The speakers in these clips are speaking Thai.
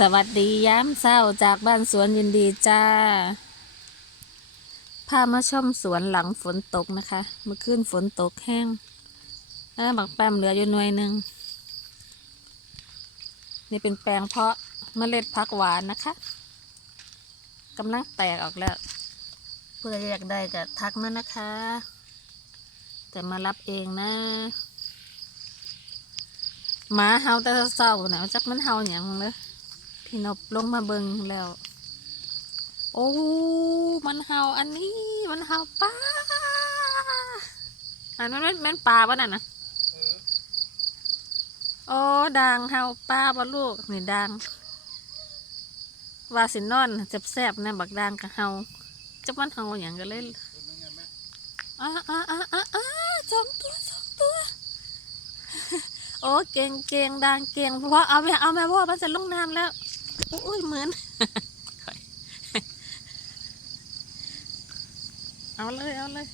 สวัสดีย้ำเศร้าจากบ้านสวนยินดีจ้า พามาชมสวนหลังฝนตกนะคะ เมื่อคืนฝนตกแห้งเออบักแปมเหลืออยู่หน่วยหนึ่ง นี่เป็นแปลงเพาะเมล็ดพักหวานนะคะกำลังแตกออกแล้ว เพื่ออยากได้ก็ทักมานะคะ แต่มารับเองนะหมาเฮาแต่เศร้าๆนะจักมันเฮาอย่างเลย พี่นบลงมาเบิงแล้ว โอ้ มันเฮาอันนี้ มันเฮาปลาอันนั้นมันมันปลาปะนั่นนะโอ้ดังเฮาปลาปะลูกนี่ดังว่าสินอนเจ็บแซบนะบักดังกับเฮาจักมันเฮาอย่างกันเลยอ่าอ่าอ่าอ่าอ่าสองตัวสองตัว โอ้เก่งเก่งดังเก่งเพราะเอาแม่เอาแม่พ่อมันจะลงน้ำแล้ว อุ้ยเหมือน เอาเลย เอาเลย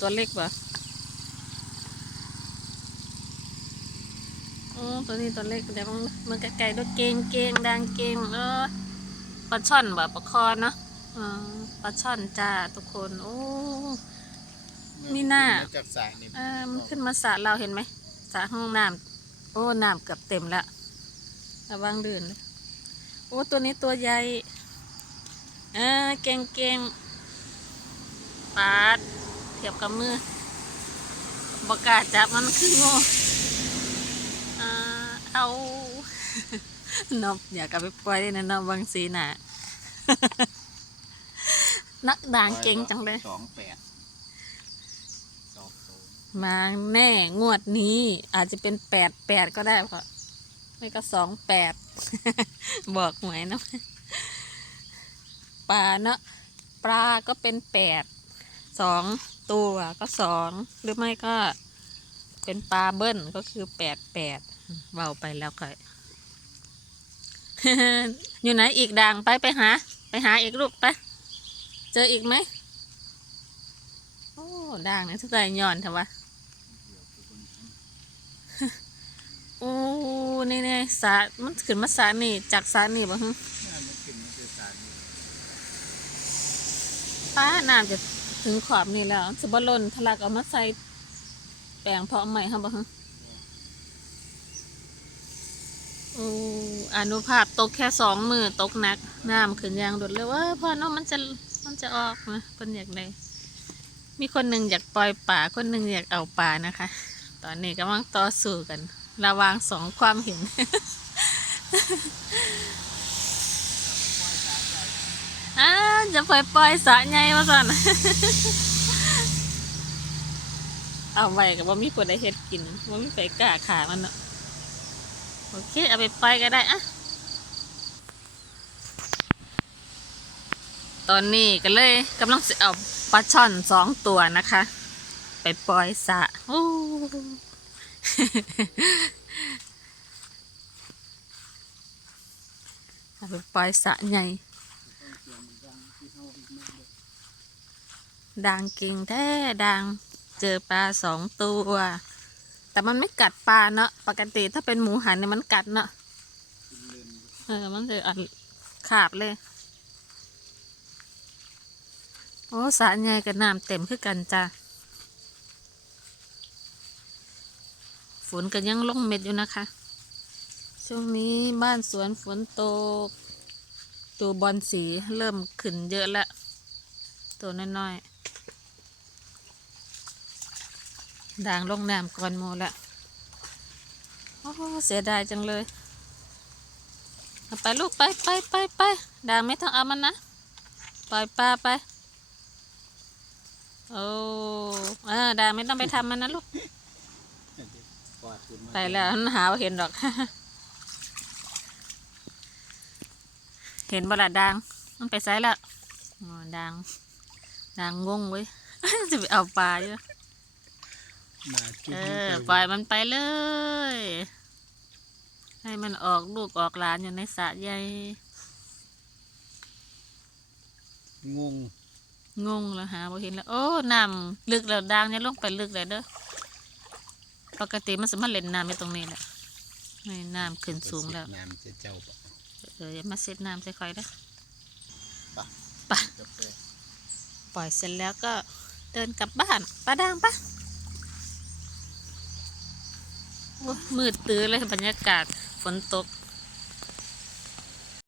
ตัวเล็กปะโอ้ตัวนี้ตัวเล็กเดี๋ยวมันมันไกลๆด้วยเก่งเก่งดังเก่งเออปลาช่อนแบบปลาคอเนาะอ่าปลาช่อนจ้าทุกคนโอ้นี่น่ามาจากสายนี่อ่ามันขึ้นมาสระเราเห็นไหมสระห้องน้ำ โอ้น้ำเกือบเต็มล้วระวังดื่นเลยโอ้ตัวนี้ตัวใหญ่เออเก่งเก่งปาดเทียบกับมือบอกกล้าจับมันคือโง่อ่าเอานบอยากกลับไปปล่อยเลยนะนบบางสีน่ะ นักด่างเก่งจังเลยสองแปด มาแน่งวดนี้ อาจจะเป็นแปดแปดก็ได้ค่ะไม่ก็สองแปดบอกหวยนะปลาเนาะปลาก็เป็นแปดสองตัวก็สองหรือไม่ก็เป็นปลาเบิ้ลก็คือแปดแปดเบาไปแล้วค่ะอยู่ไหนอีกด่างไปไปหา ไปหาอีกลูกไป เจออีกไหมโอ้ด่างนี่ทุกใจย่อนเถอะวะโอ้นี่นี่สามันขึ้นมาสานี่จากสานี่บ่ฮึน่ามันขึ้นมันคือสายนี่ป้าน้ำจะถึงขอบนี่แล้วสบล่นทะลักเอามาใส่แปลงเพาะใหม่ครับบ่ฮึโอ้อนุภาพตกแค่สองมือตกหนักน้ำขึ้นยางรวดเลยว่าพ่อน้องมันจะมันจะออกนะคนอยากได้มีคนหนึ่งอยากปล่อยป่าคนหนึ่งอยากเอาป่านะคะ ตอนนี้กำลังต่อสู้กัน ระวางสองความเห็น อ้าจะปล่อยปล่อยสะไงมาสั่นเอาไว้กับว่ามีคนได้เฮ็ดกินว่ามีไฟกล้าขามันเนาะโอเค เอาไปปล่อยก็ได้อะตอนนี้ก็เลยกำลังจะเอาปลาช่อนสองตัวนะคะ ไปปล่อยสะโอ้ ปปล่อยสระใหญ่ดังกิ่งแท้ดังเจอปลาสองตัว แต่มันไม่กัดปลาเนาะปกติถ้าเป็นหมูหันเนี่ยมันกัดเนาะเออมันจะอัดขาบเลย โอ้สระใหญ่กับน้ำเต็มคือกันจ้ะ ฝนก็ยังลงเม็ดอยู่นะคะ ช่วงนี้บ้านสวนฝนตก ตัวบอลสีเริ่มขึ้นเยอะแล้วตัวน้อยๆ ด่างลงน้ำก่อนโมละโอ้เสียดายจังเลยเอาไปลูกไปไปไปไปด่างไม่ต้องเอามันนะ ปล่อยปลาไป โอ้เออด่างไม่ต้องไปทำมันนะลูก กวาดขึ้นมาไปแล้วมันหาว่าเห็นดอก เห็นบลาดังมันไปไซแล้วอ๋อดังดังงงเว้ย จะไปเอาปลาอยู่หนาจุดเอนี้อไปปล่อยมันไปเลย ให้มันออกลูกออกหลานอยู่ในสระใหญ่งง งงแล้วหาบ่เห็นแล้ว โอ้น้ำลึกแล้วดังเนี่ยลงไปลึกเลยเด้อ ปกติมันสามารถเล่นน้ำอยู่ตรงนี้แหละในน้ำขึ้นสูงแล้ว น้ำจะเจ้าปะเอออย่ามาเซ็ตน้ำใส่คอยนะปะไปกาแฟปล่อยเสร็จแล้วก็เดินกลับบ้านป้าด่างปะโอ้ยมืดตื้อเลยบรรยากาศฝนตก